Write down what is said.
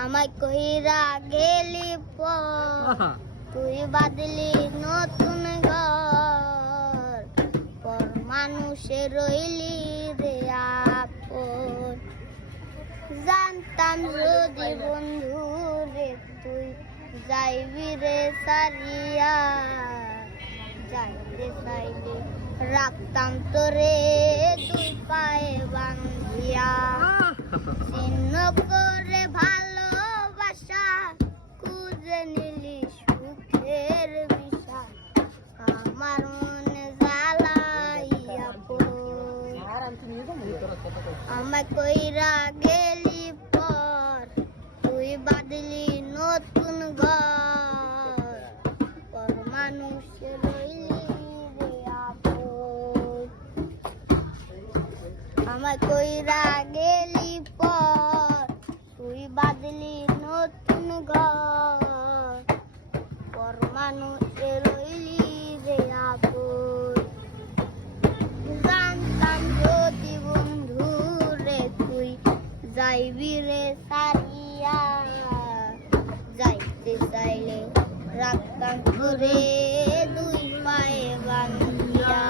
আমায় কইরা গেলি তুই বাদলি নতুন ঘর পর মানুষে রইলি রে আপন জানতাম যদি বন্ধু রে তুই যাইবি রে সারিয়া যাইতে চাইলে রাখতাম তোরে দুই পায়ে বান্ধিয়া চিহ্ন করে ভালোবাসা খুঁজে নিলি সুখের বিষা আমার মনে জ্বালাইয়া আমায় কইরা গেলি পর তুই বাদলি নতুন ঘর পর মানুষ রইলি রে আপন আমায় কইরা গেলি পর তুই বাদলি নতুন ঘর পর মানুষ রইলি রে আপন জানতাম যদি বন্ধু রে তুই যাইবি রে সারিয়া যাইতে চাইলে রাখতাম তোরে দুই পায়ে বান্ধিয়া